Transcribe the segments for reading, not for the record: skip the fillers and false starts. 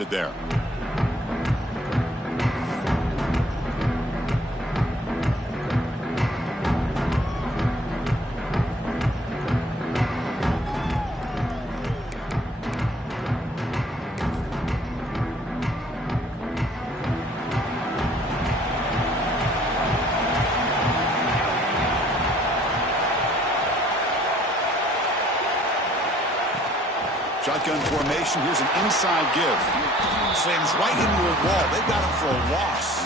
it there. Shotgun formation. Here's an inside give. Slams right into a wall. They've got him for a loss.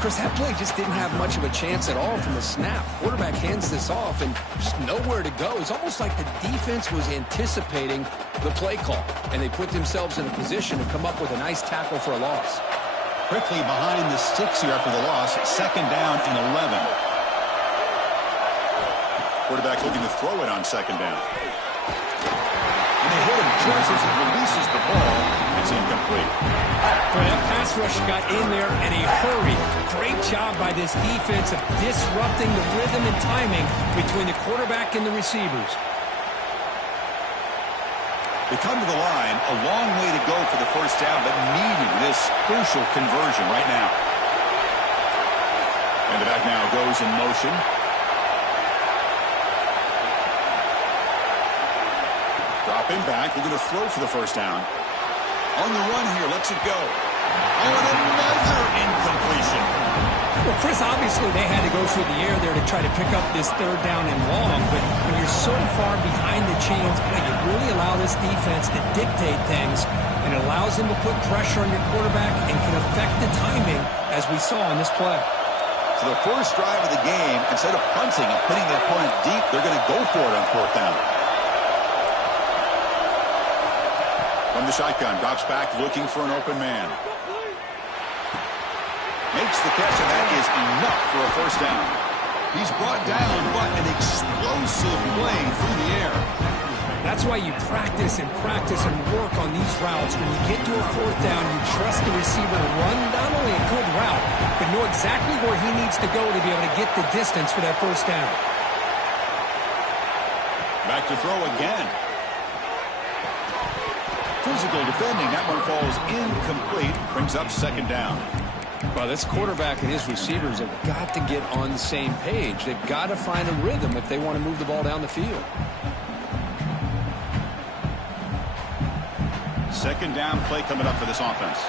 Chris, that play just didn't have much of a chance at all from the snap. Quarterback hands this off and just nowhere to go. It's almost like the defense was anticipating the play call, and they put themselves in a position to come up with a nice tackle for a loss. Quickly behind the sticks here after the loss. 2nd down and 11. Quarterback looking to throw it on 2nd down. And they hit him just as he releases the ball. It's incomplete. Boy, that pass rush got in there in a hurry. Great job by this defense of disrupting the rhythm and timing between the quarterback and the receivers. They come to the line, a long way to go for the first down, but needing this crucial conversion right now. And the back now goes in motion. Dropping back, looking to throw for the first down. On the run here, lets it go. Oh, and another incompletion. Well, Chris, obviously they had to go through the air there to try to pick up this 3rd down and long, but when you're so far behind the chains, boy, you really allow this defense to dictate things, and it allows them to put pressure on your quarterback and can affect the timing, as we saw in this play. So the first drive of the game, instead of punting and putting the opponent deep, they're going to go for it on 4th down. From the shotgun, drops back, looking for an open man. Makes the catch, and that is enough for a first down. He's brought down, but an explosive play through the air. That's why you practice and work on these routes. When you get to a 4th down, you trust the receiver to run not only a good route, but know exactly where he needs to go to be able to get the distance for that first down. Back to throw again. Physical defending. That one falls incomplete. Brings up 2nd down. Well, this quarterback and his receivers have got to get on the same page. They've got to find a rhythm if they want to move the ball down the field. 2nd down play coming up for this offense.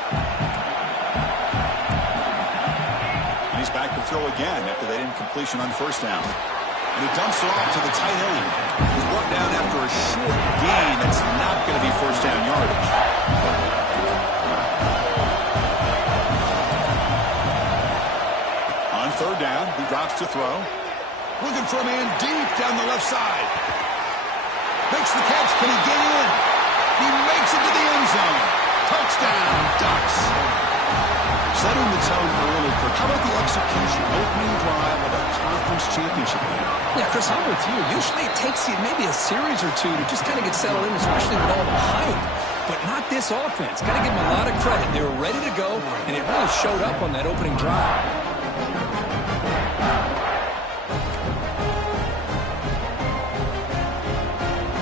And he's back to throw again after that incompletion on 1st down. And he dumps it off to the tight end. He's brought down after a short gain. That's not going to be 1st down yardage. On 3rd down, he drops to throw. Looking for a man deep down the left side. Makes the catch. Can he get in? He makes it to the end zone. Touchdown, Ducks. Setting the tone early for how about the execution? Opening drive of a conference championship game. Yeah, Chris, I'm with you. Usually it takes you maybe a series or two to just kind of get settled in, especially with all the hype. But not this offense. Got to give them a lot of credit. They were ready to go, and it really showed up on that opening drive.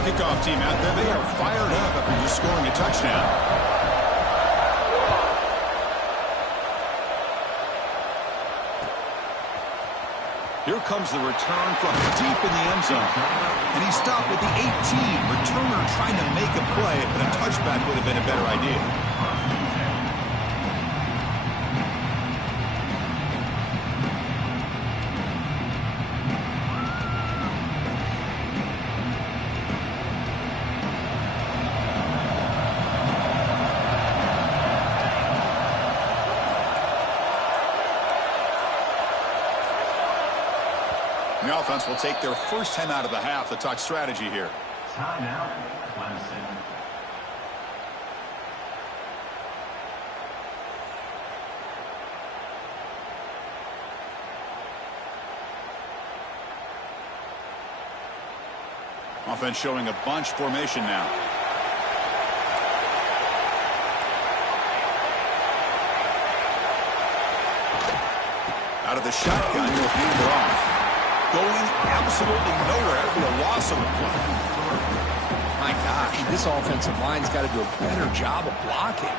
Kickoff team out there. They are fired up after just scoring a touchdown. Here comes the return from deep in the end zone. And he stopped with the 18. Returner trying to make a play, but a touchback would have been a better idea. The offense will take their first time out of the half to talk strategy here. Timeout, Clemson. Offense showing a bunch formation now. Out of the shotgun, he'll hand it off. Going absolutely nowhere. It'll be a loss on the play. my gosh, this offensive line's got to do a better job of blocking.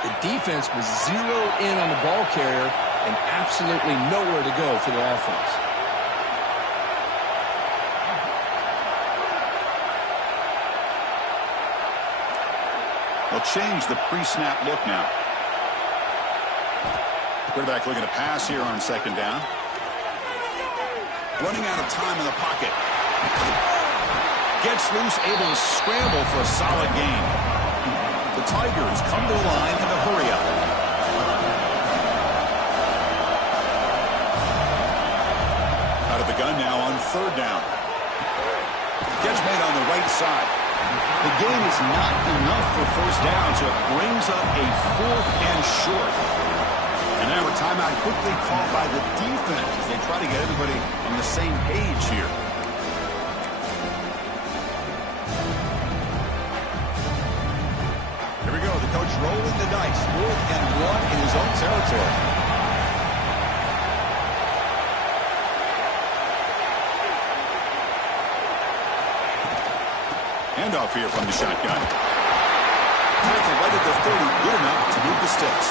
The defense was zeroed in on the ball carrier and absolutely nowhere to go for the offense. They'll change the pre-snap look now. Quarterback looking to pass here on second down. Running out of time in the pocket. Gets loose, able to scramble for a solid gain. The Tigers come to the line in a hurry-up. Out of the gun now on third down. Catch made on the right side. The game is not enough for first down, so it brings up a 4th and short. And now a timeout quickly called by the defense as they try to get everybody on the same page here. Here we go, the coach rolling the dice. 4th and 1 in his own territory. Handoff here from the shotgun. Tackle right at the 30, good enough to move the sticks.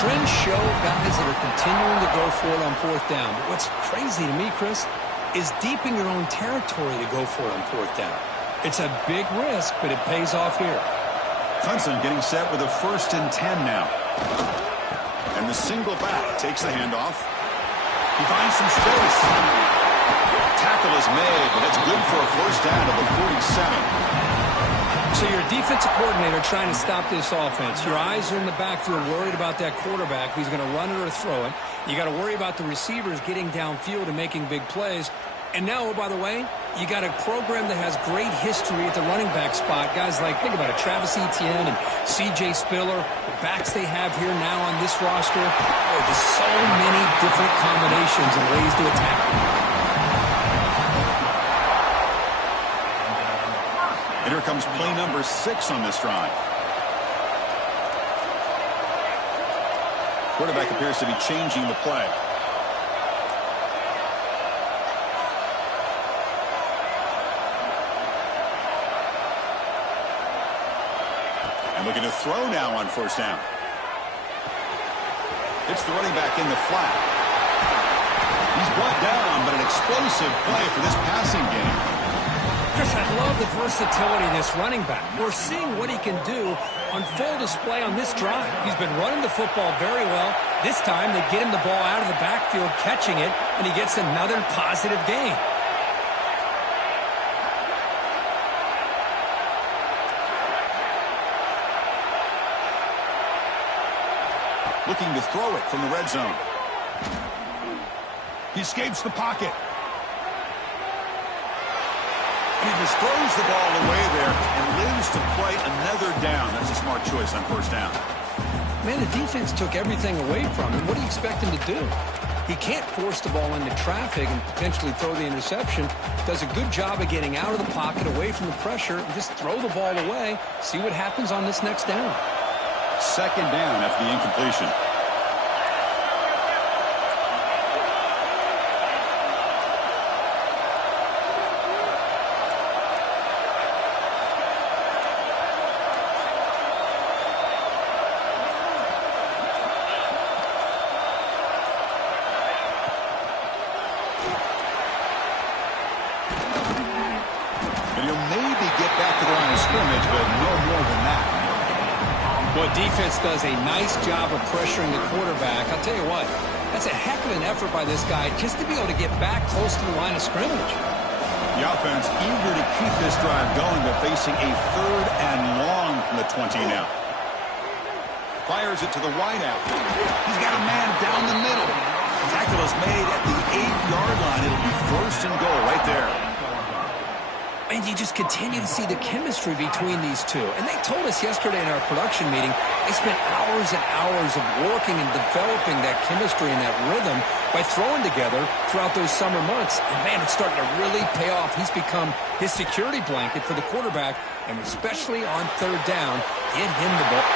Trends show guys that are continuing to go for it on 4th down. But what's crazy to me, Chris, is deep in your own territory to go for it on 4th down. It's a big risk, but it pays off here. Clemson getting set with a 1st and 10 now. And the single back takes the handoff. He finds some space. Tackle is made, but that's good for a 1st down to the 47. So you're a defensive coordinator trying to stop this offense. Your eyes are in the backfield worried about that quarterback who's going to run it or throw it. You got to worry about the receivers getting downfield and making big plays. And now, oh, by the way, you got a program that has great history at the running back spot. Guys like, think about it, Travis Etienne and C.J. Spiller, the backs they have here now on this roster. Oh, there's so many different combinations and ways to attack them. And here comes play number 6 on this drive. Quarterback appears to be changing the play. And looking to throw now on 1st down. It's the running back in the flat. He's brought down, but an explosive play for this passing game. Chris, I love the versatility of this running back. We're seeing what he can do on full display on this drive. He's been running the football very well. This time they get him the ball out of the backfield, catching it, and he gets another positive gain. Looking to throw it from the red zone. He escapes the pocket. And he just throws the ball away there and lives to play another down. That's a smart choice on 1st down. Man, the defense took everything away from him. What do you expect him to do? He can't force the ball into traffic and potentially throw the interception. Does a good job of getting out of the pocket, away from the pressure, and just throw the ball away. See what happens on this next down. 2nd down after the incompletion. Defense does a nice job of pressuring the quarterback. I'll tell you what, that's a heck of an effort by this guy just to be able to get back close to the line of scrimmage. The offense eager to keep this drive going, but facing a 3rd and long from the 20 now. Fires it to the wideout. He's got a man down the middle. Tackle is made at the 8-yard line. It'll be 1st and goal right there. And you just continue to see the chemistry between these two. And they told us yesterday in our production meeting, they spent hours and hours of working and developing that chemistry and that rhythm by throwing together throughout those summer months. And, man, it's starting to really pay off. He's become his security blanket for the quarterback, and especially on 3rd down, get him the ball.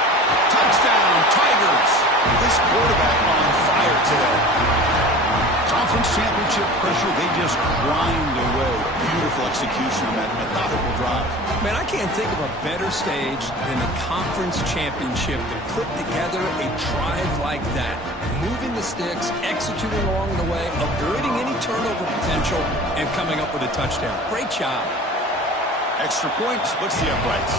Touchdown, Tigers! This quarterback on fire today. Conference championship Ship pressure, they just grind away. Beautiful execution on that methodical drive. Man, I can't think of a better stage than the conference championship to put together a drive like that. Moving the sticks, executing along the way, avoiding any turnover potential, and coming up with a touchdown. Great job. Extra point splits the uprights.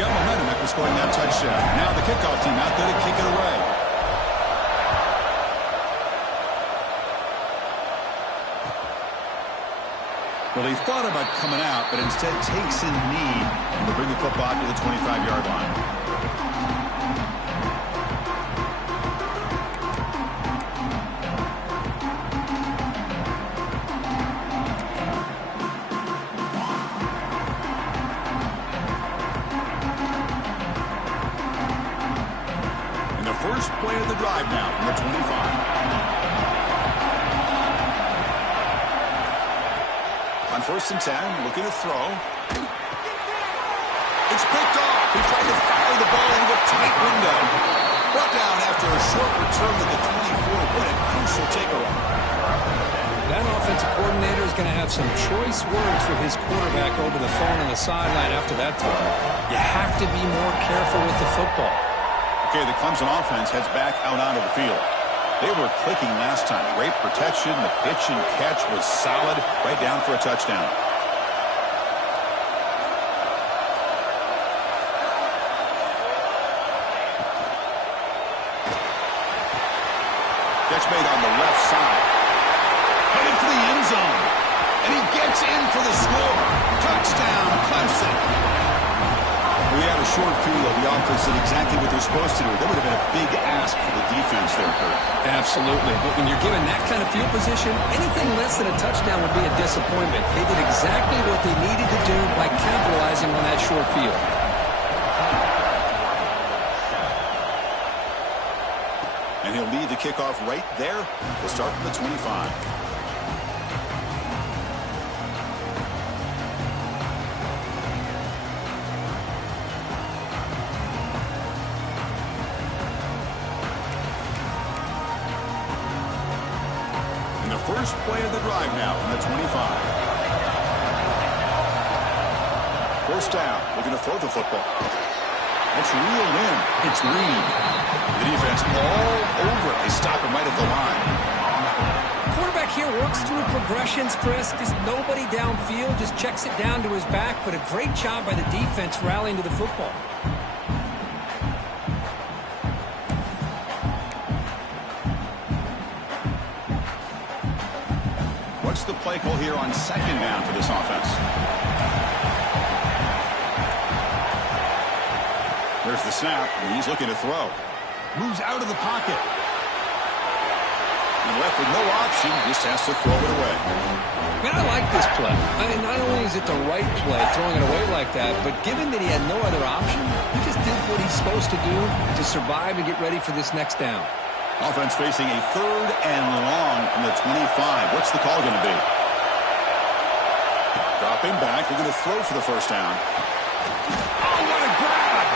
Got momentum after scoring that touchdown. Now the kickoff team out there to kick it away. Well, he thought about coming out, but instead takes in knee to bring the football to the 25-yard line. First play of the drive now from the 25. On 1st and 10, looking to throw. It's picked off. He tried to fire the ball into a tight window. Brought down after a short return to the 24. What a crucial takeaway. That offensive coordinator is going to have some choice words for his quarterback over the phone on the sideline after that throw. You have to be more careful with the football. Okay, the Clemson offense heads back out onto the field. They were clicking last time. Great protection. The pitch and catch was solid. Right down for a touchdown. Catch made on the left side. Headed for the end zone. And he gets in for the score. Touchdown, Clemson. We had a short field of the offense did exactly what they're supposed to do. That would have been a big ask for the defense there, Kurt. Absolutely. But when you're given that kind of field position, anything less than a touchdown would be a disappointment. They did exactly what they needed to do by capitalizing on that short field. And he'll lead the kickoff right there. We'll start from the 25. First play of the drive now from the 25. First down, looking to throw the football. That's real in. It's Reed. The defense all over it. They stop him right at the line. Quarterback here works through progressions, Chris. Just nobody downfield, just checks it down to his back, but a great job by the defense rallying to the football. What's the play call here on 2nd down for this offense? There's the snap, and he's looking to throw. Moves out of the pocket. And left with no option, just has to throw it away. Man, I like this play. I mean, not only is it the right play, throwing it away like that, but given that he had no other option, he just did what he's supposed to do to survive and get ready for this next down. Offense facing a 3rd and long from the 25. What's the call going to be? Dropping back. They're going to throw for the first down. Oh, what a grab!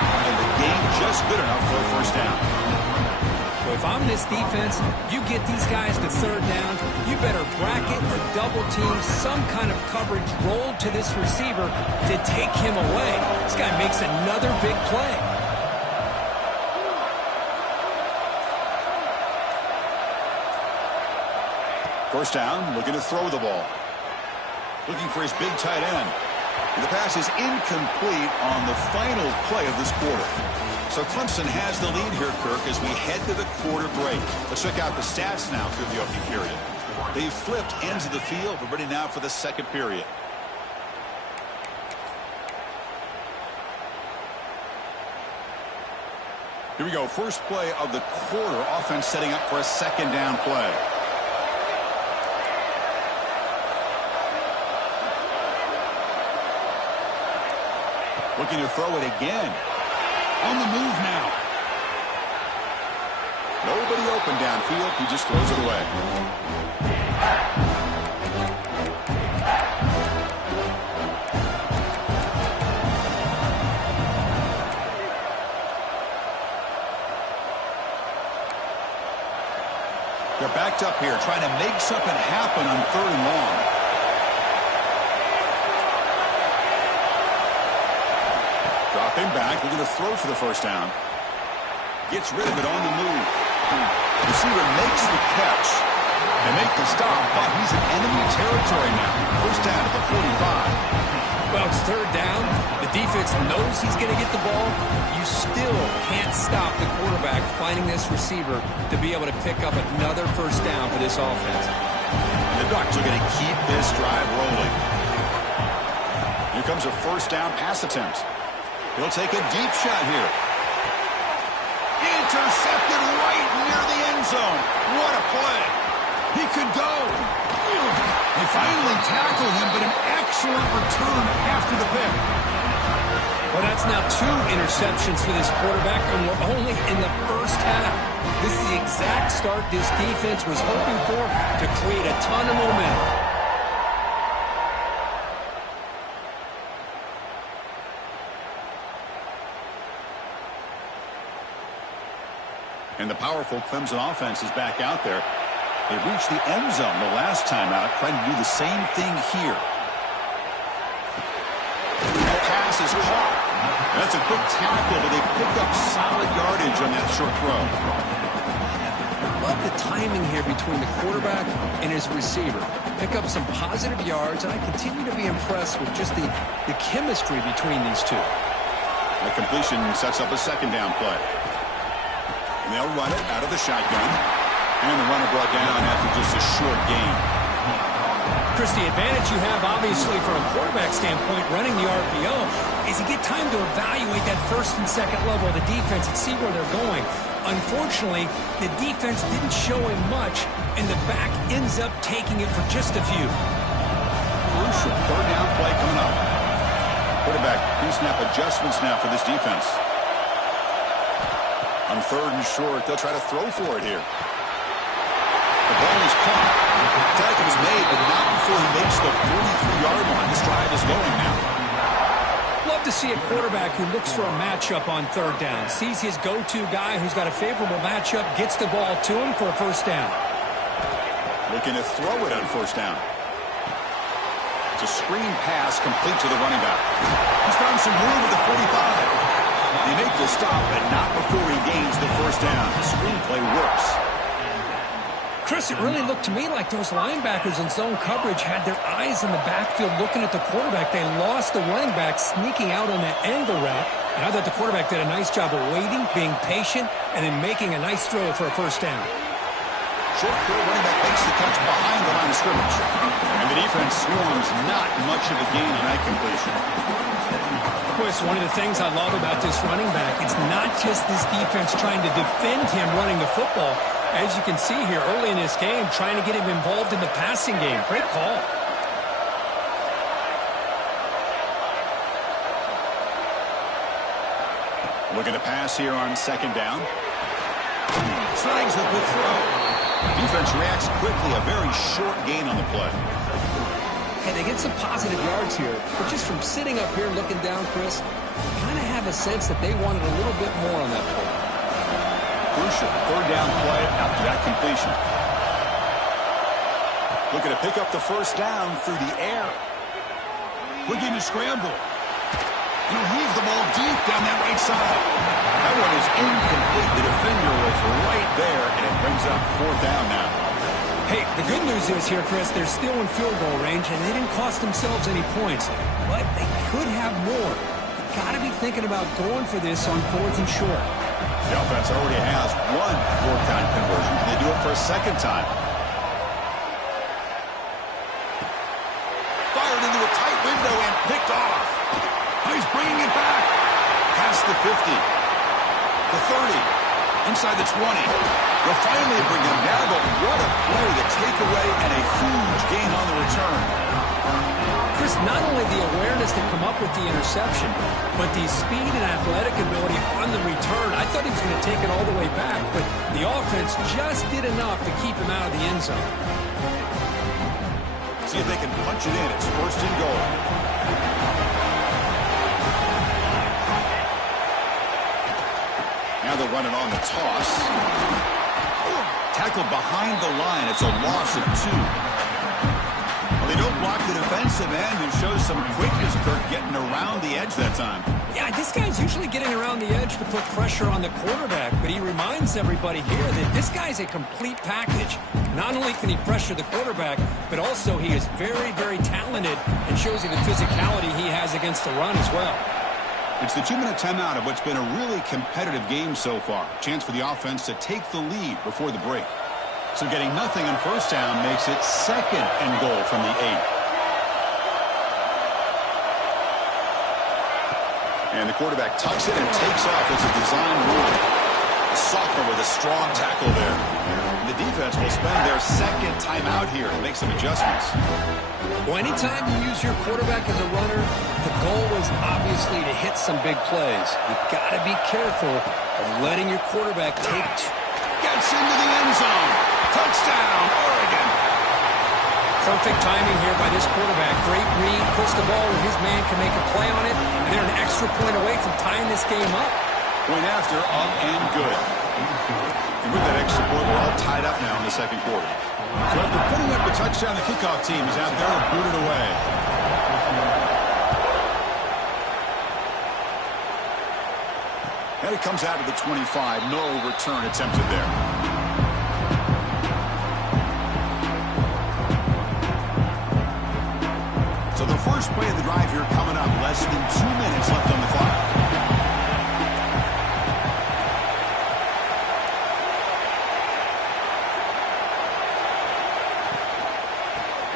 And the game just good enough for a first down. Well, if I'm this defense, you get these guys to 3rd down, you better bracket or double team some kind of coverage rolled to this receiver to take him away. This guy makes another big play. First down, looking to throw the ball. Looking for his big tight end. And the pass is incomplete on the final play of this quarter. So Clemson has the lead here, Kirk, as we head to the quarter break. Let's check out the stats now through the opening period. They've flipped ends of the field. We're ready now for the second period. Here we go. First play of the quarter. Offense setting up for a 2nd down play. Looking to throw it again. On the move now. Nobody open downfield. He just throws it away. backed up here, trying to make something happen on 3rd and long. Dropping back, we're going to throw for the first down. Gets rid of it on the move. Receiver makes the catch. They make the stop, but he's in enemy territory now. First down at the 45. Well, it's 3rd down. The defense knows he's going to get the ball. You still can't stop the quarterback finding this receiver to be able to pick up another first down for this offense. And the Ducks are going to keep this drive rolling. Here comes a first down pass attempt. He'll take a deep shot here. Intercepted right near the end zone. What a play. He could go. They finally tackled him, but an excellent return after the pick. Well, that's now 2 interceptions for this quarterback, and we're only in the first half. This is the exact start this defense was hoping for to create a ton of momentum. And the powerful Clemson offense is back out there. They reached the end zone the last time out, trying to do the same thing here. The pass is caught. That's a quick tackle, but they picked up solid yardage on that short throw. Love the timing here between the quarterback and his receiver. Pick up some positive yards, and I continue to be impressed with just the chemistry between these two. The completion sets up a second down play. And they'll run it out of the shotgun. And the runner brought down after just a short gain. Chris, the advantage you have, obviously, from a quarterback standpoint, running the RPO, is you get time to evaluate that first and second level of the defense and see where they're going. Unfortunately, the defense didn't show him much, and the back ends up taking it for just a few. Crucial 3rd down play coming up. Quarterback pre-snap adjustments now for this defense. On 3rd and short, they'll try to throw for it here. The ball is caught. Tackle is made, but not before he makes the 43-yard line. This drive is going now. Love to see a quarterback who looks for a matchup on 3rd down. Sees his go-to guy who's got a favorable matchup, gets the ball to him for a first down. Looking to throw it on 1st down. It's a screen pass complete to the running back. He's found some room at the 45. They make the stop, but not before he gains the first down. The screenplay works. Chris, it really looked to me like those linebackers in zone coverage had their eyes in the backfield looking at the quarterback. They lost the running back sneaking out on that angle route. And I thought the quarterback did a nice job of waiting, being patient, and then making a nice throw for a first down. Short throw, running back makes the catch behind the line of scrimmage. And the defense swarms not much of a gain on that completion. Chris, one of the things I love about this running back, it's not just this defense trying to defend him running the football. As you can see here early in this game, trying to get him involved in the passing game. Great call. Looking to pass here on 2nd down. Snags the quick throw. Defense reacts quickly. A very short gain on the play. Hey, they get some positive yards here, but just from sitting up here looking down, Chris, kind of have a sense that they wanted a little bit more on that play. Crucial 3rd down play after that completion. Looking to pick up the first down through the air. Looking to scramble. And he'll heave the ball deep down that right side. That one is incomplete. The defender was right there, and it brings up 4th down now. Hey, the good news is here, Chris, they're still in field goal range, and they didn't cost themselves any points. But they could have more. You've got to be thinking about going for this on 4th and short. The offense already has 1 4th down conversion. They do it for a 2nd time. Fired into a tight window and picked off. He's bringing it back. Past the 50. The 30. Inside the 20. They'll finally bring him down, but what a play, the takeaway, and a huge gain on the return. Chris, not only the awareness to come up with the interception, but the speed and athletic ability on the return. I thought he was going to take it all the way back, but the offense just did enough to keep him out of the end zone. See if they can punch it in. It's 1st and goal. Now they're running on the toss. tackled behind the line. It's a loss of 2. Well, they don't block the defensive end, who shows some quickness, Kirk, getting around the edge that time. Yeah, this guy's usually getting around the edge to put pressure on the quarterback, but he reminds everybody here that this guy's a complete package. Not only can he pressure the quarterback, but also he is very, very talented and shows you the physicality he has against the run as well. It's the 2-minute timeout of what's been a really competitive game so far. Chance for the offense to take the lead before the break. So getting nothing on first down makes it 2nd and goal from the 8. And the quarterback tucks it and takes off. It's a design rule. A sophomore with a strong tackle there. And the defense will spend their 2nd timeout here to make some adjustments. Well, anytime you use your quarterback as a runner, the goal is obviously to hit some big plays. You've got to be careful of letting your quarterback take... Gets into the end zone. Touchdown, Oregon. Perfect timing here by this quarterback. Great read, puts the ball where his man can make a play on it, and they're an extra point away from tying this game up. Point after, up and good. And with that extra point, we're all tied up now in the 2nd quarter. So after putting up the touchdown, the kickoff team is out there to boot it away. And it comes out of the 25. No return attempted there. So the first play of the drive here coming up. Less than 2 minutes left on the clock.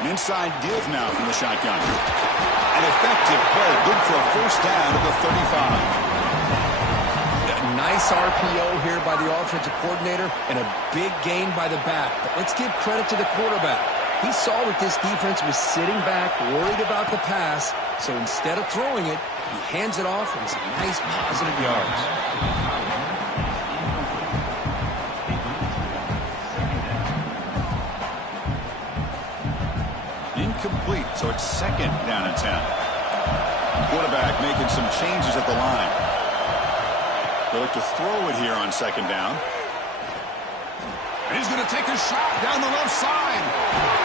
An inside give now from the shotgun. An effective play. Good for a first down at the 35. Nice RPO here by the offensive coordinator and a big gain by the back. But let's give credit to the quarterback. He saw that this defense was sitting back, worried about the pass, so instead of throwing it, he hands it off and some nice positive yards. Incomplete, so it's 2nd down and 10. Quarterback making some changes at the line. They look to throw it here on 2nd down. And he's going to take a shot down the left side.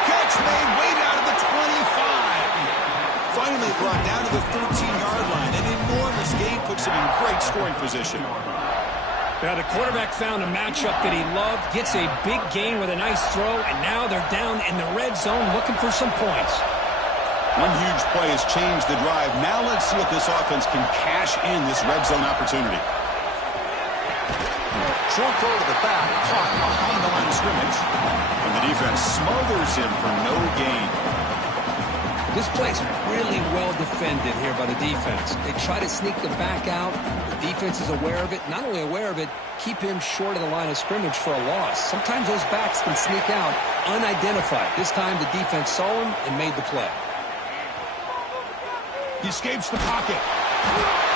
Catch made way down to the 25. Finally brought down to the 13-yard line. An enormous gain puts him in great scoring position. Now the quarterback found a matchup that he loved, gets a big gain with a nice throw, and now they're down in the red zone looking for some points. One huge play has changed the drive. Now let's see if this offense can cash in this red zone opportunity. Short throw to the back, caught behind the line of scrimmage. And the defense smothers him for no gain. This play's really well defended here by the defense. They try to sneak the back out. The defense is aware of it. Not only aware of it, keep him short of the line of scrimmage for a loss. Sometimes those backs can sneak out unidentified. This time the defense saw him and made the play. He escapes the pocket.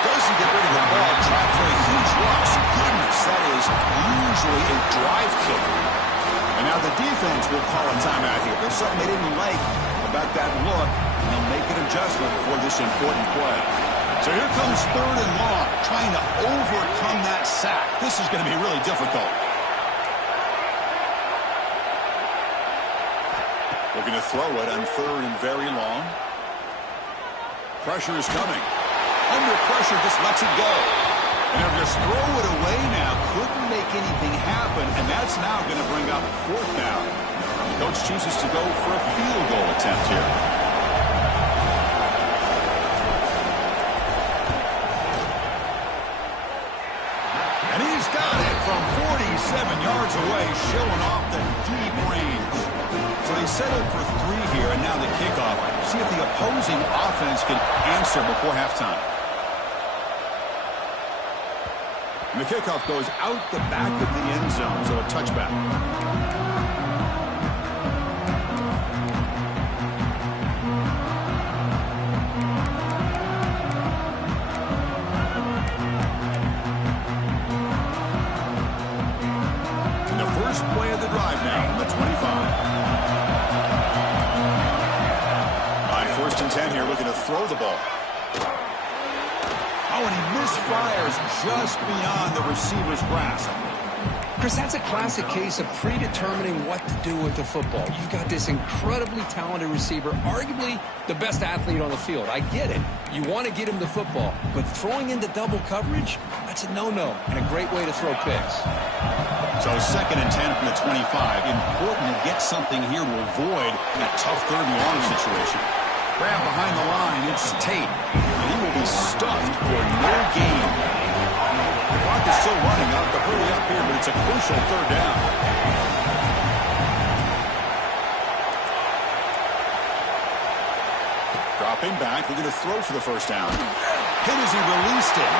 Doesn't get rid of the ball. Tried for a huge rush. Goodness, that is usually a drive killer. And now the defense will call a timeout here. There's something they didn't like about that look, and they'll make an adjustment for this important play. So here comes 3rd and long, trying to overcome that sack. This is going to be really difficult. Looking to throw it on 3rd and very long. Pressure is coming. Under pressure, just lets it go. And they'll just throw it away now. Couldn't make anything happen, and that's now going to bring up 4th down. The coach chooses to go for a field goal attempt here. And he's got it from 47 yards away, showing off the deep range. So they settled for 3 here, and now the kickoff. See if the opposing offense can answer before halftime. And the kickoff goes out the back of the end zone, so a touchback. And the first play of the drive now from the 25. On 1st and 10 here, looking to throw the ball. Oh, and he misfires just beyond the receiver's grasp. Chris, that's a classic case of predetermining what to do with the football. You've got this incredibly talented receiver, arguably the best athlete on the field. I get it. You want to get him the football, but throwing into double coverage, that's a no-no and a great way to throw picks. So 2nd and 10 from the 25. Important to get something here to avoid that tough 3rd and long situation. Grab behind the line. It's Tate. And he will be stuffed for no gain. The clock is still running. I'll have to hurry up here, but it's a crucial 3rd down. Dropping back. They're going to throw for the 1st down. Hit as he released it.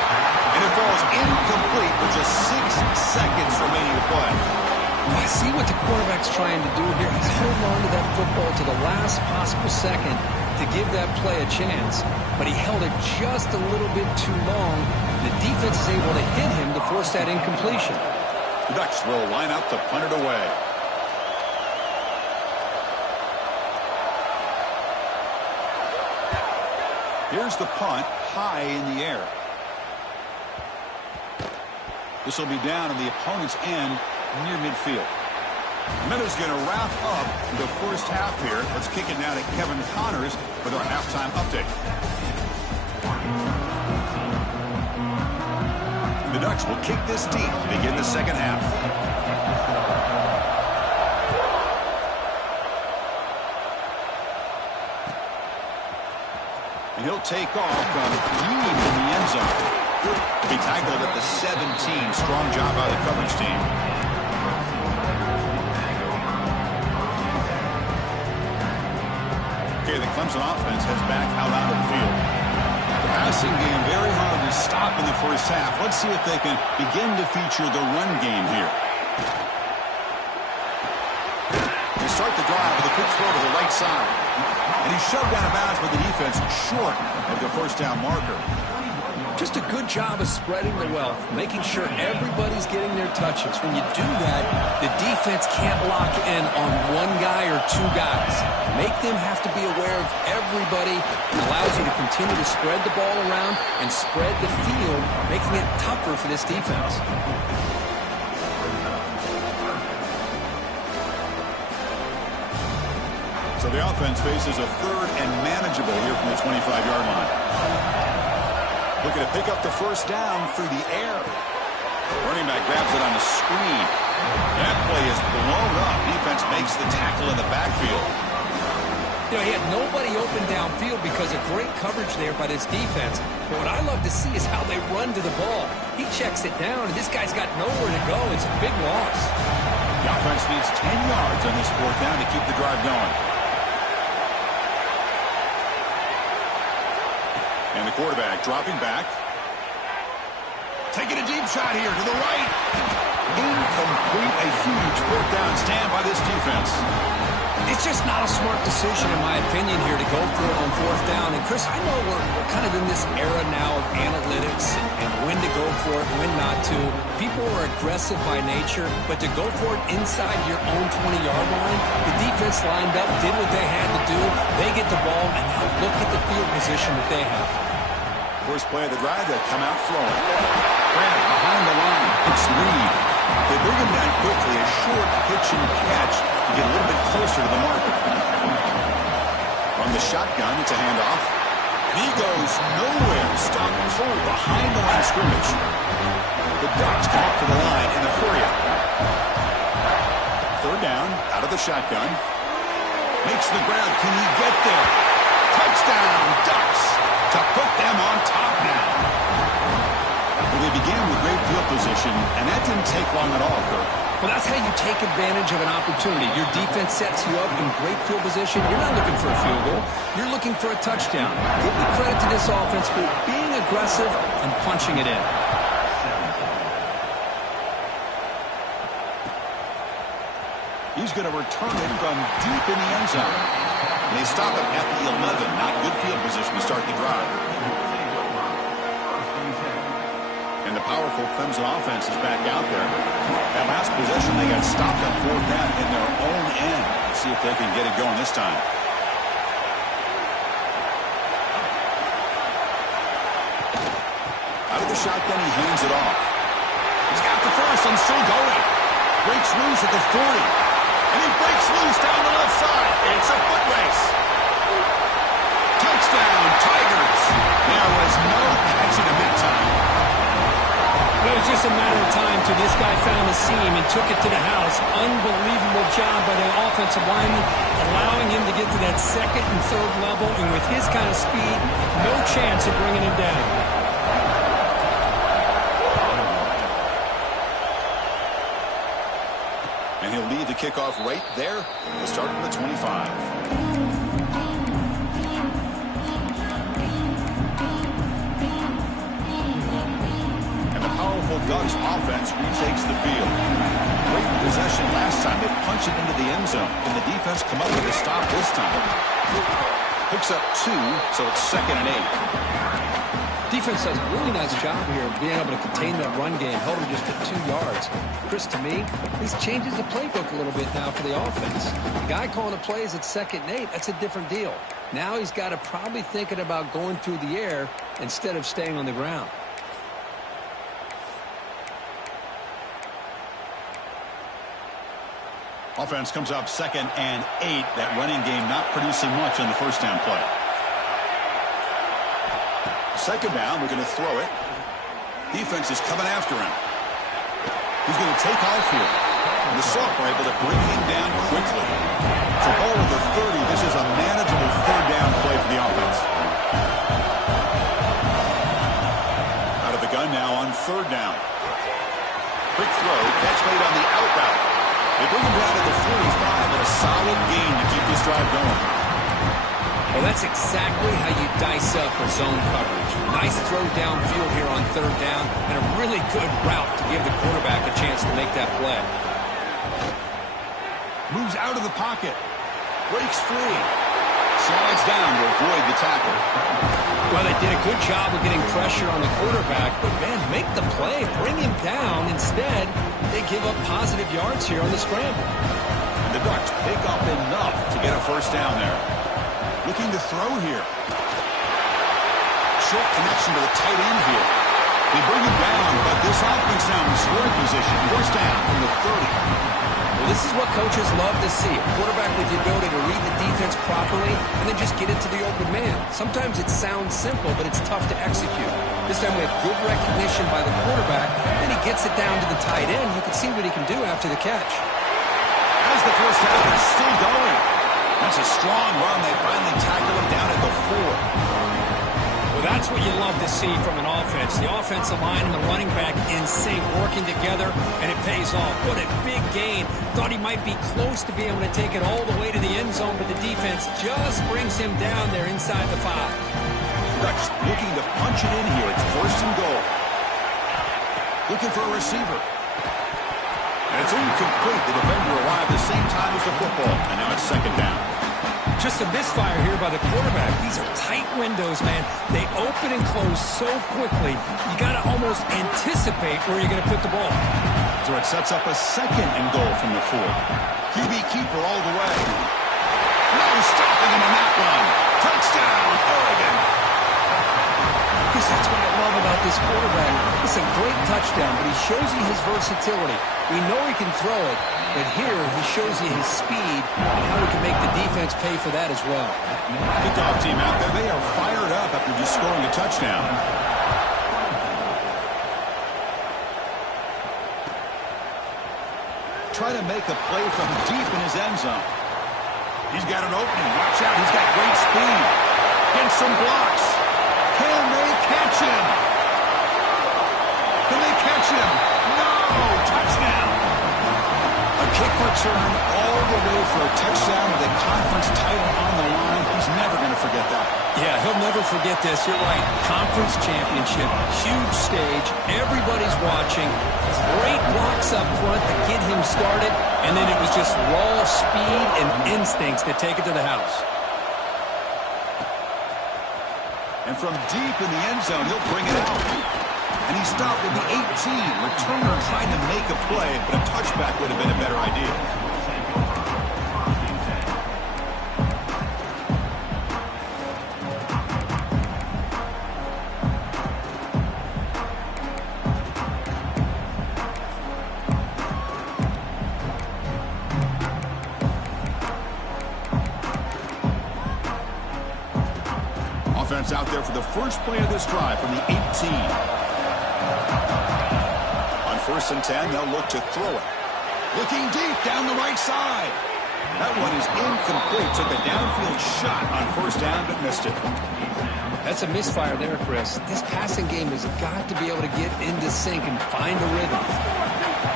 And it falls incomplete with just 6 seconds remaining to play. I see what the quarterback's trying to do here. He's holding on to that football to the last possible second to give that play a chance, but he held it just a little bit too long. The defense is able to hit him to force that incompletion. The Ducks will line up to punt it away. Here's the punt, high in the air. This will be down in the opponent's end near midfield. Miller's going to wrap up the 1st half here. Let's kick it now to Kevin Connors with our halftime update. The Ducks will kick this deep to begin the 2nd half. And he'll take off from deep in the end zone. He tackled at the 17. Strong job by the coverage team. Okay, the Clemson offense heads back out onto the field. The passing game very hard to stop in the 1st half. Let's see if they can begin to feature the run game here. They start the drive with a quick throw to the right side. And he's shoved out of bounds by the defense short of the 1st down marker. Just a good job of spreading the wealth, making sure everybody's getting their touches. When you do that, the defense can't lock in on one guy or 2 guys. Make them have to be aware of everybody. It allows you to continue to spread the ball around and spread the field, making it tougher for this defense. So the offense faces a 3rd and manageable here from the 25-yard line. Looking to pick up the 1st down through the air. Running back grabs it on the screen. That play is blown up. Defense makes the tackle in the backfield. You know, he had nobody open downfield because of great coverage there by this defense. But what I love to see is how they run to the ball. He checks it down, and this guy's got nowhere to go. It's a big loss. The offense needs 10 yards on this 4th down to keep the drive going. And the quarterback dropping back. Taking a deep shot here to the right. Incomplete. A huge 4th down stand by this defense. It's just not a smart decision, in my opinion, here to go for it on 4th down. And, Chris, I know we're kind of in this era now of analytics and when to go for it, when not to. People are aggressive by nature, but to go for it inside your own 20-yard line, the defense lined up, did what they had to do. They get the ball, and now look at the field position that they have. First play of the drive, they'll come out throwing. Grant behind the line. It's Reed. They bring him down quickly. A short pitch and catch to get a little bit closer to the marker. From the shotgun, it's a handoff. He goes nowhere. Stop cold behind the line of scrimmage. The Ducks come up to the line in a hurry-up. 3rd down, out of the shotgun. Makes the grab. Can he get there? Touchdown, Ducks, to put them on top now. Well, they began with great field position, and that didn't take long at all, Kirk. Well, that's how you take advantage of an opportunity. Your defense sets you up in great field position. You're not looking for a field goal. You're looking for a touchdown. Give the credit to this offense for being aggressive and punching it in. He's going to return it from deep in the end zone. And they stop him at the 11. Not good field position to start the drive. And the powerful Clemson offense is back out there. That last possession, they got stopped on 4th down in their own end. Let's see if they can get it going this time. Out of the shotgun, he hands it off. He's got the first and still going. Breaks loose at the 40. And he breaks loose down the left side. It's a foot race. Touchdown, Tigers. There was no catching him that time. It was just a matter of time till this guy found the seam and took it to the house. Unbelievable job by the offensive lineman, allowing him to get to that second and third level, and with his kind of speed, no chance of bringing him down. And he'll lead the kickoff right there. He'll start from the 25. Ducks offense retakes the field. Great possession last time. They punch it into the end zone. And the defense come up with a stop this time. Picks up 2, so it's 2nd and 8. Defense does a really nice job here of being able to contain that run game. Held him just at 2 yards. Chris, to me, this changes the playbook a little bit now for the offense. The guy calling the plays at 2nd and 8, that's a different deal. Now he's got to probably thinking about going through the air instead of staying on the ground. Offense comes up 2nd and 8. That running game not producing much on the first down play. 2nd down, we're going to throw it. Defense is coming after him. He's going to take off here. And the Soft are able to bring him down quickly. So ball at the 30. This is a manageable 3rd down play for the offense. Out of the gun now on 3rd down. Quick throw, catch made on the out route. They bring him down to the 45 and a solid gain to keep this drive going. Well, that's exactly how you dice up a zone coverage. Nice throw downfield here on 3rd down and a really good route to give the quarterback a chance to make that play. Moves out of the pocket. Breaks free. Slides down to avoid the tackle. Well, they did a good job of getting pressure on the quarterback, but, man, make the play. Bring him down. Instead, they give up positive yards here on the scramble. And the Ducks pick up enough to get a first down there. Looking to throw here. Short connection to the tight end here. They bring him down, but this offense now in scoring position. First down from the 30. Well, this is what coaches love to see. A quarterback with the ability to read the defense properly and then just get it to the open man. Sometimes it sounds simple, but it's tough to execute. This time we have good recognition by the quarterback, then he gets it down to the tight end. You can see what he can do after the catch. As the first down is still going. That's a strong run. They finally tackle him down at the 4. Well, that's what you love to see from an offense. The offensive line and the running back in sync, working together, and it pays off. What a big gain. Thought he might be close to being able to take it all the way to the end zone, but the defense just brings him down there inside the 5. Ducks looking to punch it in here. It's 1st and goal. Looking for a receiver. And it's incomplete. The defender arrived the same time as the football, and now it's 2nd down. Just a misfire here by the quarterback. These are tight windows, man. They open and close so quickly. You got to almost anticipate where you're going to put the ball. So it sets up a 2nd and goal from the 4. QB keeper all the way. No stopping him in that one. Touchdown, Oregon. Because that's what I love about this quarterback. It's a great touchdown, but he shows you his versatility. We know he can throw it, but here he shows you his speed and how he can make the defense pay for that as well. Kickoff team out there, they are fired up after just scoring a touchdown. Try to make a play from deep in his end zone. He's got an opening. Watch out, he's got great speed. Against some blocks. Can they catch him? Can they catch him? No! Touchdown! A kick return all the way for a touchdown with a conference title on the line. He's never going to forget that. Yeah, he'll never forget this. You're right. Conference championship, huge stage. Everybody's watching. Great blocks up front to get him started, and then it was just raw speed and instincts to take it to the house. And from deep in the end zone, he'll bring it out. And he stopped at the 18. Returner trying to make a play, but a touchback would have been a better idea. offense out there for the first play of this drive from the 18. On 1st and 10, they'll look to throw it. Looking deep down the right side. That one is incomplete. Took a downfield shot on 1st down, but missed it. That's a misfire there, Chris. This passing game has got to be able to get into sync and find a rhythm.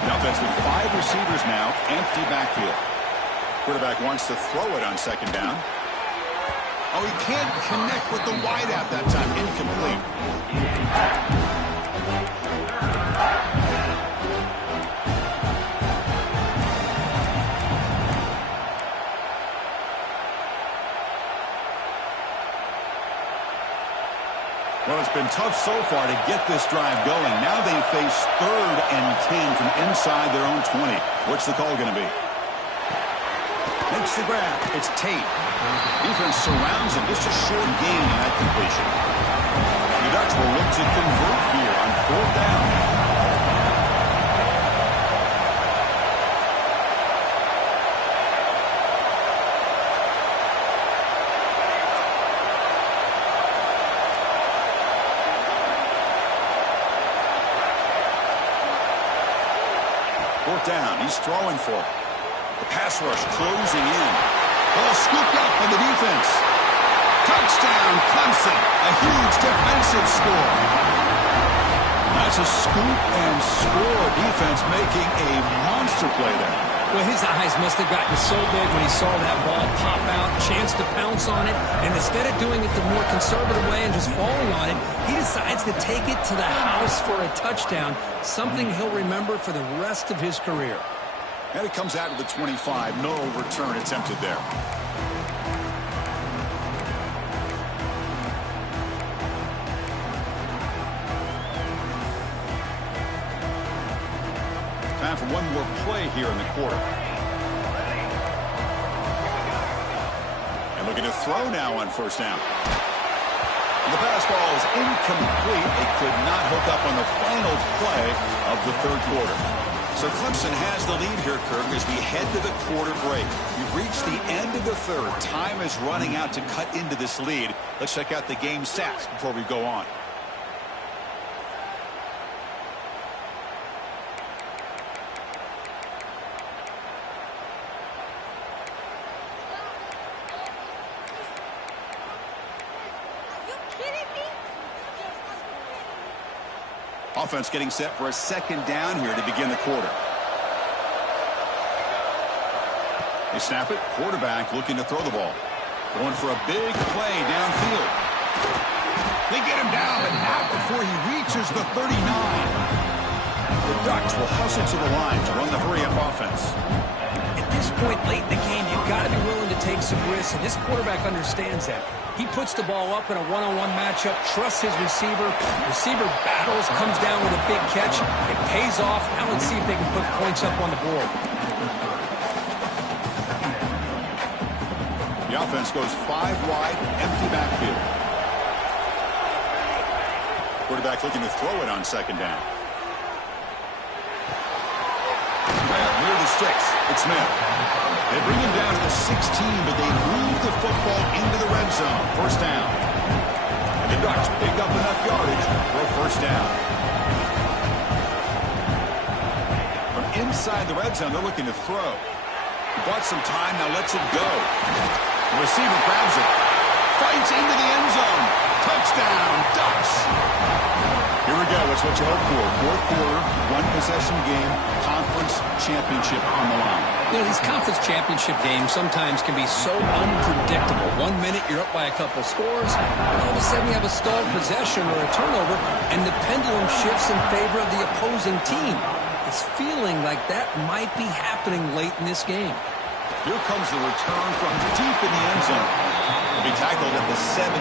The offense with 5 receivers now, empty backfield. Quarterback wants to throw it on 2nd down. Oh, he can't connect with the wideout that time. Incomplete. Well, it's been tough so far to get this drive going. Now they face 3rd and 10 from inside their own 20. What's the call going to be? Makes the grab. It's Tate. Defense surrounds him. Just a short gain on that completion. The Ducks will look to convert here on 4th down. Down. He's throwing for it. The pass rush closing in. Ball scooped up by the defense. Touchdown, Clemson. A huge defensive score. That's a scoop and score. Defense making a monster play there. Well, his eyes must have gotten so big when he saw that ball pop out, chance to pounce on it, and instead of doing it the more conservative way and just falling on it, he decides to take it to the house for a touchdown, something he'll remember for the rest of his career. And it comes out of the 25. No return attempted there. Time for one more play here in the quarter. And looking to throw now on 1st down. And the pass ball is incomplete. They could not hook up on the final play of the 3rd quarter. So Clemson has the lead here, Kirk, as we head to the quarter break. We've reached the end of the 3rd. Time is running out to cut into this lead. Let's check out the game stats before we go on. Offense getting set for a 2nd down here to begin the quarter. They snap it. Quarterback looking to throw the ball. Going for a big play downfield. They get him down, but not before he reaches the 39. The Ducks will hustle to the line to run the hurry-up offense. At this point late in the game, you've got to be willing to take some risks, and this quarterback understands that. He puts the ball up in a one-on-one matchup, trusts his receiver. Receiver battles, comes down with a big catch. It pays off. Now let's see if they can put points up on the board. The offense goes 5 wide, empty backfield. Quarterback looking to throw it on 2nd down. Near the sticks, it's Smith. They bring him down to the 16, but they move the football into the red zone. 1st down. And the Ducks pick up enough yardage for a 1st down. From inside the red zone, they're looking to throw. He bought some time, now lets it go. The receiver grabs it. Fights into the end zone. Touchdown, Ducks. Here we go. It's what you hope for. 4th quarter, 1-possession game, conference championship on the line. You know, these conference championship games sometimes can be so unpredictable. 1 minute you're up by a couple scores, and all of a sudden you have a stalled possession or a turnover, and the pendulum shifts in favor of the opposing team. It's feeling like that might be happening late in this game. Here comes the return from deep in the end zone. Will be tackled at the 17.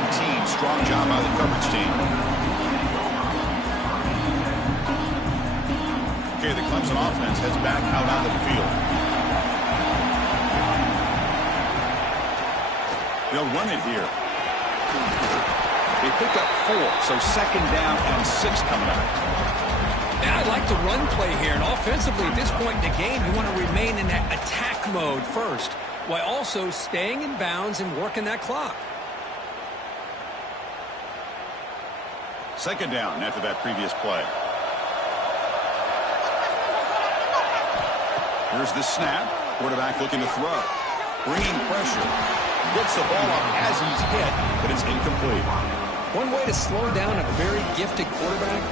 Strong job by the coverage team. Okay, the Clemson offense heads back out onto the field. They'll run it here. They pick up 4, so 2nd down and 6 coming up. And I like the run play here, and offensively at this point in the game, you want to remain in that attack mode first, while also staying in bounds and working that clock. Second down after that previous play. Here's the snap. Quarterback looking to throw. Bringing pressure. Gets the ball up as he's hit, but it's incomplete. One way to slow down a very gifted quarterback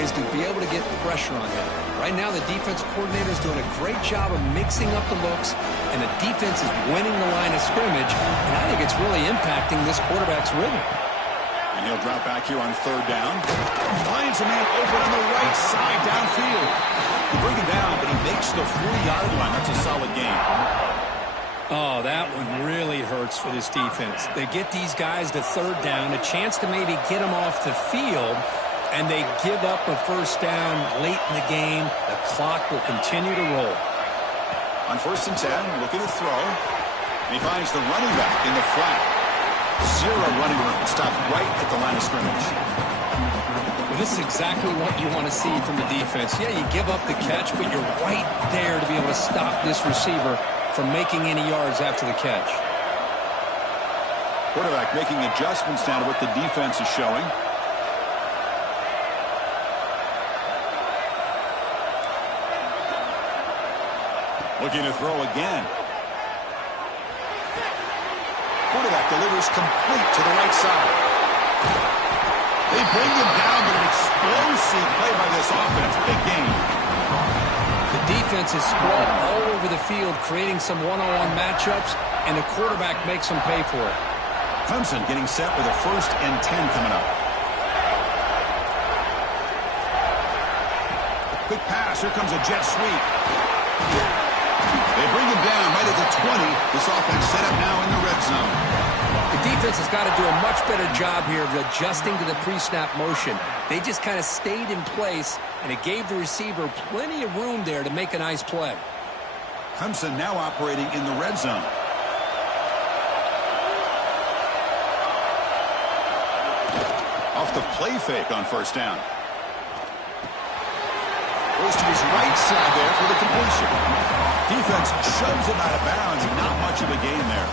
is to be able to get pressure on him. Right now, the defense coordinator is doing a great job of mixing up the looks, and the defense is winning the line of scrimmage, and I think it's really impacting this quarterback's rhythm. And he'll drop back here on third down. Finds a man open on the right side downfield. He brings him down, but he makes the 40-yard line. That's a solid gain. Oh, that one really hurts for this defense. They get these guys to third down, a chance to maybe get them off the field, and they give up a first down late in the game. The clock will continue to roll. On 1st and 10, looking to throw. And he finds the running back in the flat. Zero running room. Stopped right at the line of scrimmage. Well, this is exactly what you want to see from the defense. Yeah, you give up the catch, but you're right there to be able to stop this receiver from making any yards after the catch. Quarterback making adjustments down to what the defense is showing. Looking to throw again. Quarterback delivers complete to the right side. They bring him down, but an explosive play by this offense. Big game. The defense is spread all over the field, creating some one-on-one matchups, and the quarterback makes them pay for it. Clemson getting set with a 1st and 10 coming up. Quick pass. Here comes a jet sweep. They bring him down right at the 20. This offense set up now in the red zone. The defense has got to do a much better job here of adjusting to the pre-snap motion. They just kind of stayed in place, and it gave the receiver plenty of room there to make a nice play. Clemson now operating in the red zone. Off the play fake on 1st down. Goes to his right side there for the completion. Defense shoves him out of bounds. Not much of a gain there.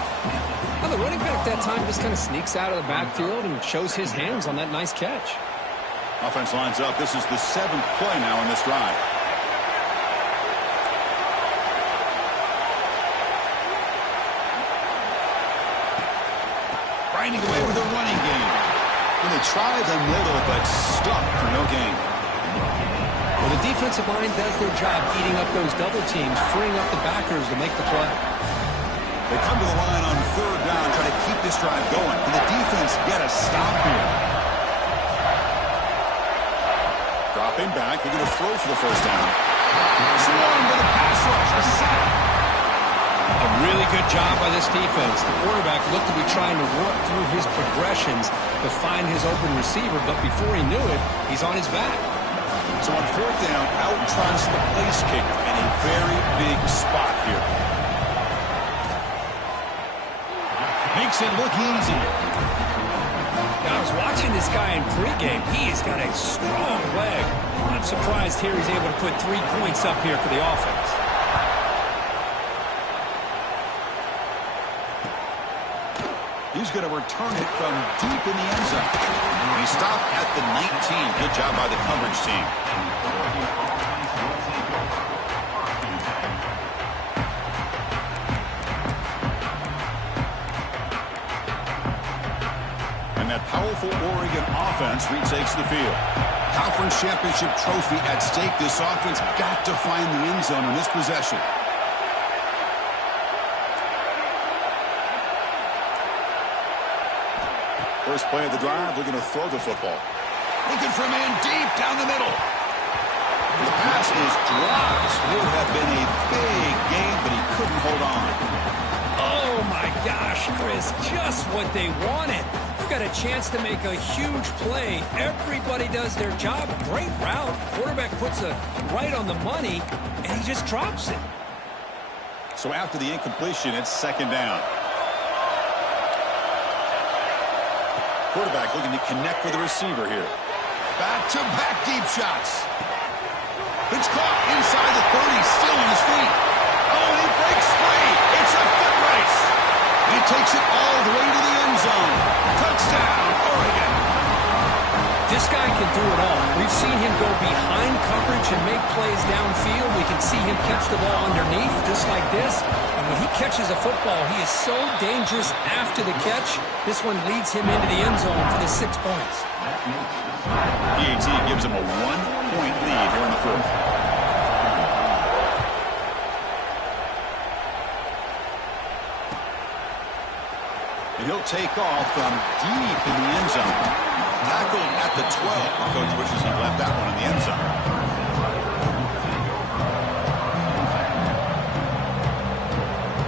Well, the running back that time just kind of sneaks out of the backfield and shows his hands on that nice catch. Offense lines up. This is the 7th play now in this drive. Grinding away with a running game. And they try the middle, but stuck for no gain. Well, the defensive line does their job eating up those double teams, freeing up the backers to make the play. They come to the line on 3rd down, try to keep this drive going. And the defense get a stop here. Dropping back, they're going to throw for the 1st down. Swarmed by the pass rush, a sack. A really good job by this defense. The quarterback looked to be trying to work through his progressions to find his open receiver, but before he knew it, he's on his back. So on 4th down, out trots the place kicker in a very big spot here. Makes it look easy. Now, I was watching this guy in pregame. He has got a strong leg. I'm surprised here he's able to put 3 points up here for the offense. He's going to return it from deep in the end zone. He stopped at the 19. Good job by the coverage team. And that powerful Oregon offense retakes the field. Conference championship trophy at stake. This offense got to find the end zone on this possession. First play of the drive, looking to throw the football. Looking for a man deep down the middle. The pass is dropped. Would have been a big game, but he couldn't hold on. Oh, my gosh, Chris, just what they wanted. They've got a chance to make a huge play. Everybody does their job. Great route. Quarterback puts it right on the money, and he just drops it. So after the incompletion, it's 2nd down. Quarterback looking to connect with the receiver here. Back-to-back deep shots. It's caught inside the 30, still on his feet. Oh, he breaks free. It's a foot race. He takes it all the way to the end zone. Touchdown, Oregon. This guy can do it all. We've seen him go behind coverage and make plays downfield. We can see him catch the ball underneath, just like this. And when he catches a football, he is so dangerous after the catch. This one leads him into the end zone for the 6 points. PAT gives him a 1-point lead here in the fourth. And he'll take off from deep in the end zone. Tackled at the 12. The coach wishes he left that one in the end zone.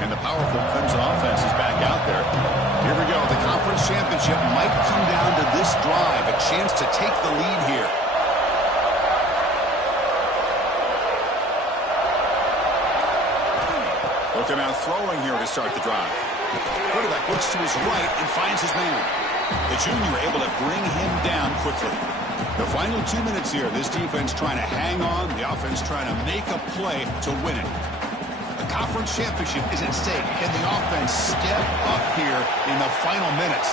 And the powerful Clemson offense is back out there. Here we go. The conference championship might come down to this drive. A chance to take the lead here. Looking out throwing here to start the drive. Quarterback looks to his right and finds his man. The junior able to bring him down quickly. The final 2 minutes here. This defense trying to hang on. The offense trying to make a play to win it. The conference championship is at stake. Can the offense step up here in the final minutes?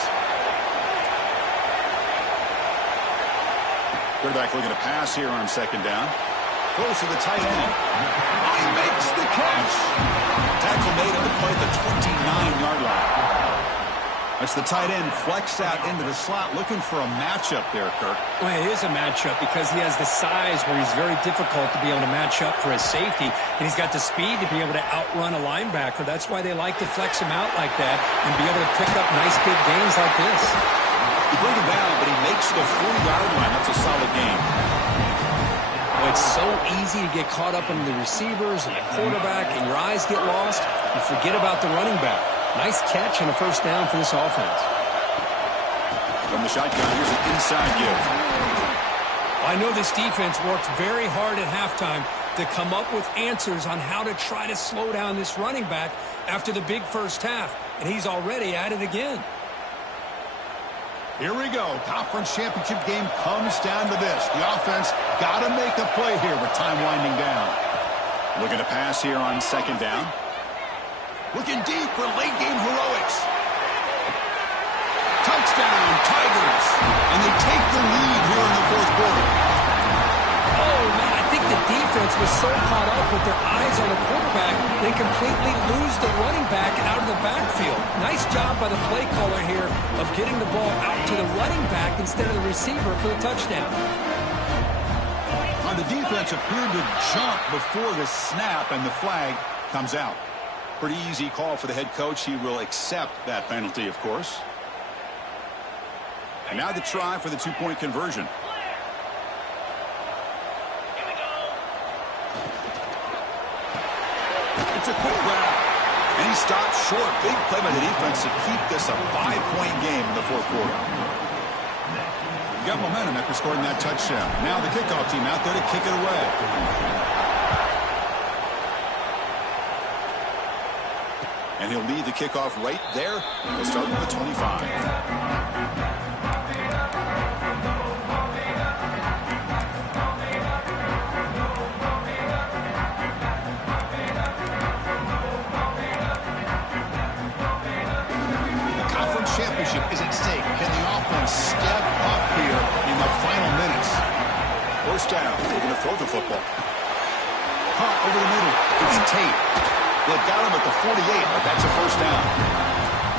Quarterback looking to pass here on second down. Close to the tight end. He makes the catch. Tackle made on the play at the 29-yard line. That's the tight end flexed out into the slot, looking for a matchup there, Kirk. Well, it is a matchup because he has the size where he's very difficult to be able to match up for his safety, and he's got the speed to be able to outrun a linebacker. That's why they like to flex him out like that and be able to pick up nice big gains like this. You bring him down, but he makes the 40-yard line. That's a solid game. Well, it's so easy to get caught up in the receivers and the quarterback, and your eyes get lost. You forget about the running back. Nice catch and a first down for this offense. From the shotgun, here's an inside give. I know this defense worked very hard at halftime to come up with answers on how to try to slow down this running back after the big first half, and he's already at it again. Here we go. Conference championship game comes down to this. The offense got to make a play here with time winding down. Looking to pass here on second down. Looking deep for late-game heroics. Touchdown, Tigers. And they take the lead here in the fourth quarter. Oh, man, I think the defense was so caught up with their eyes on the quarterback, they completely lose the running back out of the backfield. Nice job by the play caller here of getting the ball out to the running back instead of the receiver for the touchdown. Now, the defense appeared to jump before the snap, and the flag comes out. Pretty easy call for the head coach. He will accept that penalty, of course. And now the try for the two-point conversion. It's a quick grab. And he stopped short. Big play by the defense to keep this a 5-point game in the fourth quarter. You got momentum after scoring that touchdown. Now the kickoff team out there to kick it away. And he'll lead the kickoff right there. He'll start with the 25. Championship is at stake. Can the offense step up here in the final minutes? First down. They're going to throw the football. Caught over the middle. It's Tate. They've got him at the 48, but that's a first down.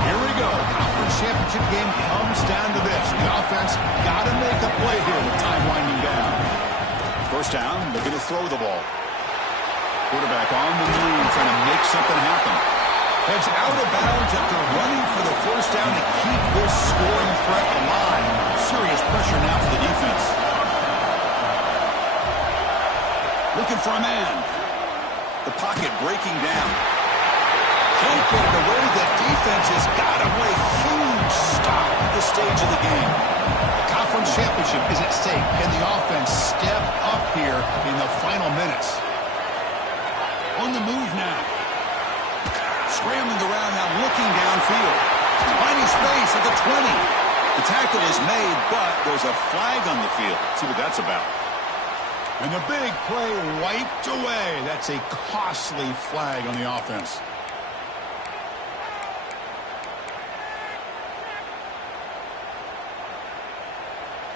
Here we go. Conference championship game comes down to this. The offense got to make a play here with time winding down. First down. They're going to throw the ball. Quarterback on the move, trying to make something happen. Heads out of bounds after running for the first down to keep this scoring threat alive. Serious pressure now for the defense. Looking for a man. The pocket breaking down. Can't get it away. The defense has got him with a huge stop at this stage of the game. The conference championship is at stake. Can the offense step up here in the final minutes? On the move now. Scrambling around now, looking downfield. Finding space at the 20. The tackle is made, but there's a flag on the field. Let's see what that's about. And the big play wiped away. That's a costly flag on the offense.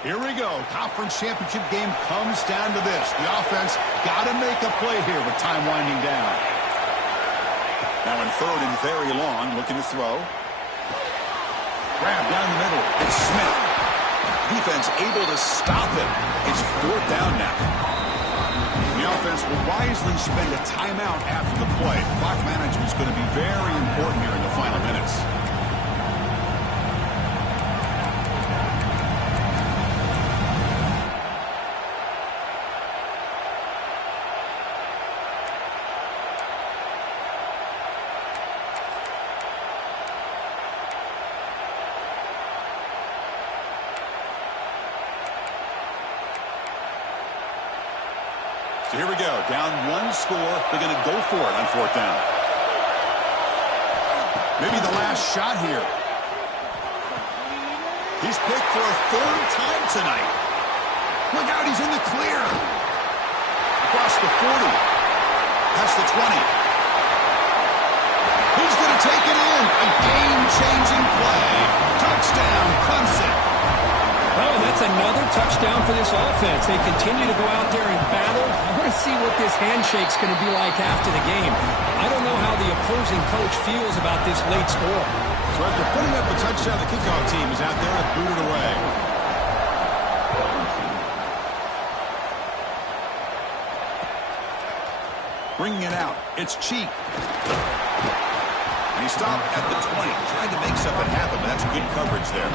Here we go. Conference championship game comes down to this. The offense got to make a play here with time winding down. Now in third and very long, looking to throw. Grab down the middle. It's Smith. Defense able to stop it. It's fourth down now. The offense will wisely spend a timeout after the play. Clock management is going to be very important here in the final minutes. So here we go. Down one score. They're going to go for it on fourth down. Maybe the last shot here. He's picked for a third time tonight. Look out, he's in the clear. Across the 40. Past the 20. He's going to take it in. A game-changing play. Touchdown, Clemson. Well, and that's another touchdown for this offense. They continue to go out there and battle. I want to see what this handshake's going to be like after the game. I don't know how the opposing coach feels about this late score. So after putting up a touchdown, the kickoff team is out there to boot it away. Bringing it out. It's Cheek. And he stopped at the 20. Trying to make something happen, but that's good coverage there.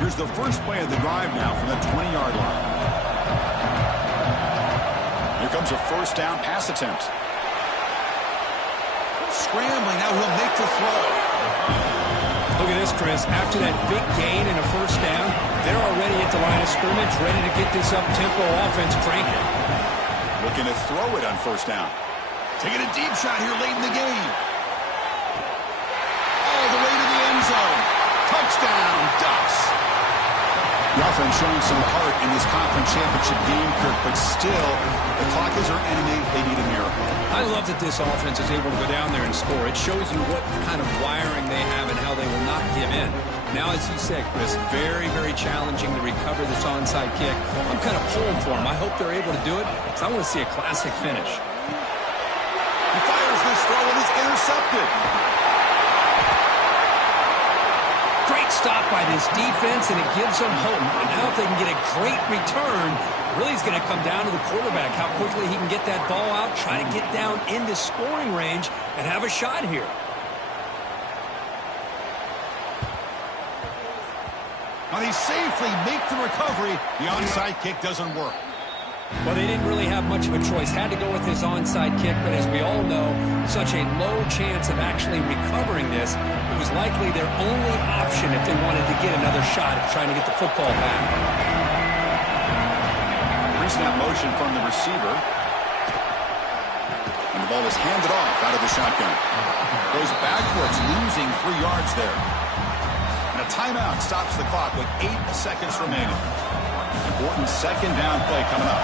Here's the first play of the drive now from the 20-yard line. Here comes a first down pass attempt. Scrambling, now he'll make the throw. Look at this, Chris. After that big gain and a first down, they're already at the line of scrimmage, ready to get this up-tempo offense cranking. Looking to throw it on first down. Taking a deep shot here late in the game. All the way to the end zone. Touchdown, Ducks. The offense showing some heart in this conference championship game, Kirk, but still, the clock is our enemy. They need a miracle. I love that this offense is able to go down there and score. It shows you what kind of wiring they have and how they will not give in. Now, as you said, Chris, very, very challenging to recover this onside kick. I'm kind of pulling for them. I hope they're able to do it, because I want to see a classic finish. He fires this throw and it's intercepted. Great stop by this defense, and it gives them hope. And now if they can get a great return, really it's going to come down to the quarterback, how quickly he can get that ball out, try to get down into scoring range, and have a shot here. Now they safely make the recovery. The onside kick doesn't work. Well, they didn't really have much of a choice. Had to go with this onside kick, but as we all know, such a low chance of actually recovering this. It was likely their only option if they wanted to get another shot at trying to get the football back. Pre-snap motion from the receiver. And the ball is handed off out of the shotgun. Goes backwards, losing 3 yards there. And a timeout stops the clock with 8 seconds remaining. Important second down play coming up.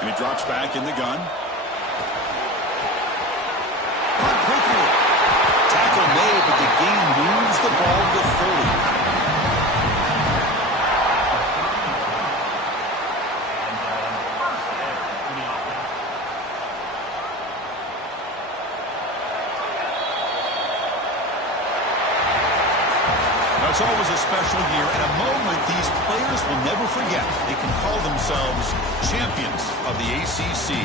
And he drops back in the gun. Caught quickly. Tackle made, but the game moves the ball to 30. It's always a special year and a moment these players will never forget. They can call themselves champions of the ACC.